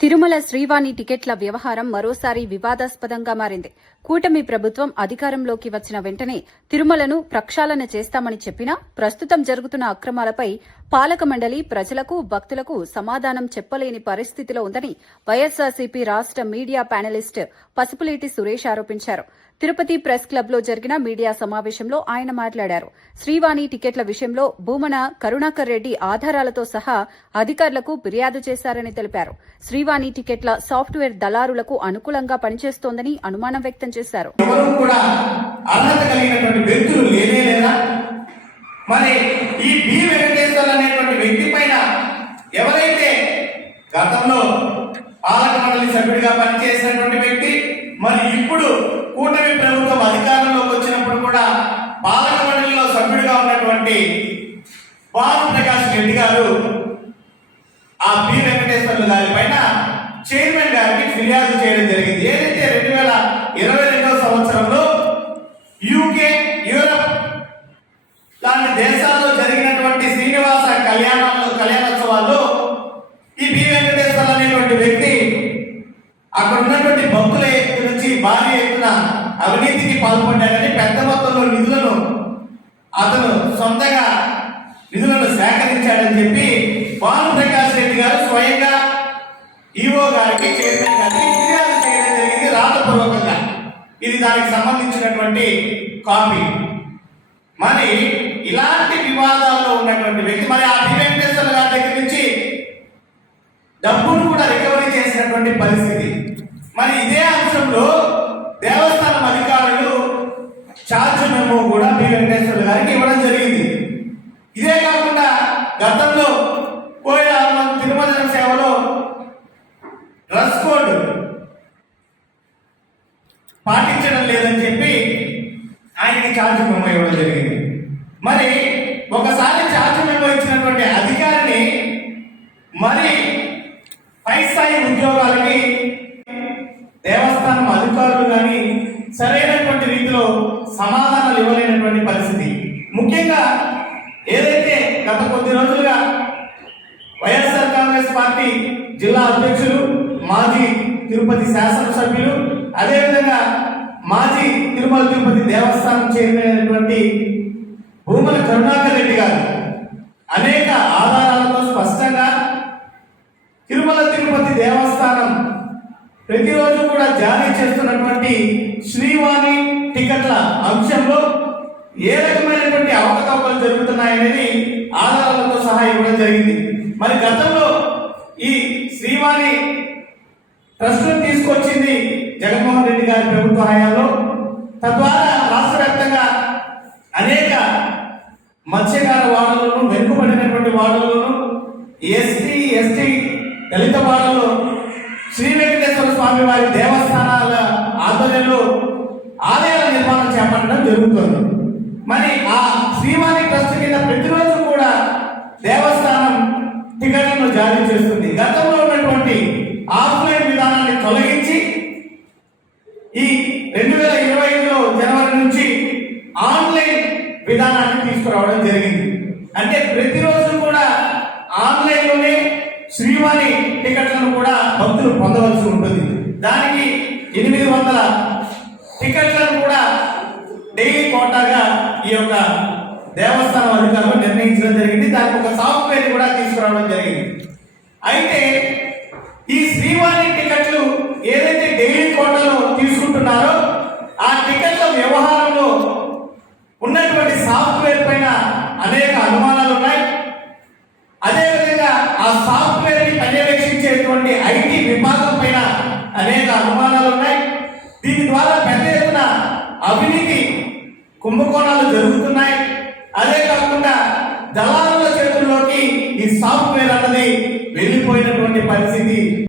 తిరుమల శ్రీవాణి టికెట్ల వ్యవహారం మరోసారి వివాదాస్పదంగా మారింది. కూటమి ప్రభుత్వం అధికారంలోకి వచ్చిన వెంటనే తిరుమలను ప్రక్షాళన చేస్తామని చెప్పినా ప్రస్తుతం జరుగుతున్న అక్రమాలపై పాలక మండలి ప్రజలకు, భక్తులకు సమాధానం చెప్పలేని పరిస్థితిలో ఉందని వైఎస్సార్సీపీ రాష్ట మీడియా ప్యానలిస్ట్ పసుపులేటి సురేష్ ఆరోపించారు. తిరుపతి ప్రెస్ క్లబ్లో జరిగిన మీడియా సమావేశంలో ఆయన మాట్లాడారు. శ్రీవాణి టికెట్ల విషయంలో భూమన కరుణాకర్ రెడ్డి ఆధారాలతో సహా అధికారులకు ఫిర్యాదు చేశారని తెలిపారు. శ్రీవాణి టికెట్ల సాఫ్ట్వేర్ దళారులకు అనుకూలంగా పనిచేస్తోందని అనుమానం వ్యక్తం చేశారు. ఎవరైతే గతంలో పాలక మండలి సభ్యుడిగా పనిచేసినటువంటి వ్యక్తి, మరి ఇప్పుడు కూటమి ప్రభుత్వం అధికారంలోకి వచ్చినప్పుడు కూడా పాలక మండలిలో సభ్యుడిగా ఉన్నటువంటి భానుప్రకాష్ రెడ్డి గారు ఆ పి వెంకటేశ్వర్లు గారి పైన చైర్మన్ గారికి ఫిర్యాదు చేయడం జరిగింది. ఏదైతే 2022 సంవత్సరంలో యూకే, యూరప్ లాంటి దేశాల్లో జరిగినటువంటి శ్రీనివాస కళ్యాణోత్సవాల్లో ఈ పి వెంకటేశ్వర్లు అనేటువంటి వ్యక్తి అక్కడ ఉన్నటువంటి భక్తుల నుంచి భారీ ఎత్తున అవినీతికి పాల్పడ్డాడని పెద్ద మొత్తంలో నిధులను అతను సొంతంగా నిధులను సేకరించాడని చెప్పి భానుప్రకాష్ రెడ్డి గారు స్వయంగా ఈఓ గారికి, చైర్మన్ గారికి ఫిర్యాదు చేయడం జరిగింది రాతపూర్వకంగా. ఇది దానికి సంబంధించినటువంటి కాపీ. మరి ఇలాంటి వివాదాల్లో ఉన్నటువంటి వ్యక్తి మరి ఆ పి వెంకటేశ్వర గారి దగ్గర నుంచి డబ్బును కూడా రికవరీ చేసినటువంటి పరిస్థితి. మరి ఇదే అంశంలో దేవస్థానం అధికారులు ఛార్జ్ మెమో కూడా పి వెంకటేశ్వర గారికి ఇవ్వడం జరిగింది. ఇదే కాకుండా గతంలో తిరుమల సేవలో డ్రెస్ కోడ్ పాటించడం లేదని చెప్పి ఆయనకి ఛార్జ్ మెమో ఇవ్వడం జరిగింది. మరి ఒకసారి ఛార్జ్ మెమో ఇచ్చినటువంటి అధికారిని మరి పై స్థాయి ఉద్యోగాలకి దేవస్థానం అధికారులు కానీ సరైనటువంటి రీతిలో సమాధానాలు ఇవ్వలేనటువంటి పరిస్థితి. ముఖ్యంగా ఏదైతే గత కొద్ది రోజులుగా వైఎస్ఆర్ కాంగ్రెస్ పార్టీ జిల్లా అధ్యక్షులు, మాజీ తిరుపతి శాసనసభ్యులు, అదేవిధంగా మాజీ తిరుపతి దేవస్థానం చైర్మన్ అయినటువంటి భూమన కరుణాకర్ రెడ్డి గారు అనేక ఆధారాలతో స్పష్టంగా తిరుపతి దేవస్థానం ప్రతిరోజు కూడా జారీ చేస్తున్నటువంటి శ్రీవాణి టికెట్ల అంశంలో ఏ రకమైనటువంటి అవకతవకలు జరుగుతున్నాయనేది ఆధారాలతో సహా ఇవ్వడం జరిగింది. మరి గతంలో ఈ శ్రీవాణి ట్రస్ట్ తీసుకొచ్చింది జగన్మోహన్ రెడ్డి గారి ప్రభుత్వ హయాంలో. తద్వారా రాష్ట్ర వ్యాప్తంగా అనేక మత్స్యకార వాడలోను, వెనుకబడినటువంటి వాడలోను, ఎస్టీ, ఎస్టీ, దళిత వాడలో శ్రీ వెంకటేశ్వర స్వామి వారి దేవస్థానాల ఆధ్వర్యంలో ఆలయాల నిర్మాణం చేపట్టడం జరుగుతుంది. మరి ఆ శ్రీవాణి ట్రస్ట్ కింద ప్రతిరోజు కూడా దేవస్థానం టికెట్లను జారీ చేస్తుంది. గతంలో ఉన్నటువంటి ఆఫ్లైన్ విధానాన్ని తొలగించి ఈ 2025లో జనవరి నుంచి ఆన్లైన్ విధానాన్ని తీసుకురావడం జరిగింది. అంటే ప్రతిరోజు కూడా ఆన్లైన్లోనే శ్రీవాణి టికెట్లను కూడా భక్తులు పొందవలసి ఉంటుంది. దానికి 800 టికెట్లను కూడా డైలీ కోటాగా ఈ యొక్క దేవస్థానం అధికారులు నిర్ణయించడం జరిగింది. దానికి ఒక సాఫ్ట్వేర్ కూడా తీసుకురావడం జరిగింది. అయితే ఈ శ్రీవాణి టికెట్లు ఏదైతే డైలీ కోటాలో తీసుకుంటున్నారో ఆ టికెట్ల వ్యవహారంలో ఉన్నటువంటి సాఫ్ట్వేర్ పైన అనేక అనుమానాలు ఉన్నాయి. అదేవిధంగా ఆ సాఫ్ట్వేర్ ని పర్యవేక్షించేటువంటి ఐటీ విభాగం పైన అనేక అనుమానాలు ఉన్నాయి. దీని ద్వారా పెద్ద ఎత్తున అవినీతి కుంభకోణాలు జరుగుతున్నాయి. అదే కాకుండా దళారుల చేతుల్లోకి ఈ సాఫ్ట్వేర్ అన్నది వెళ్ళిపోయినటువంటి పరిస్థితి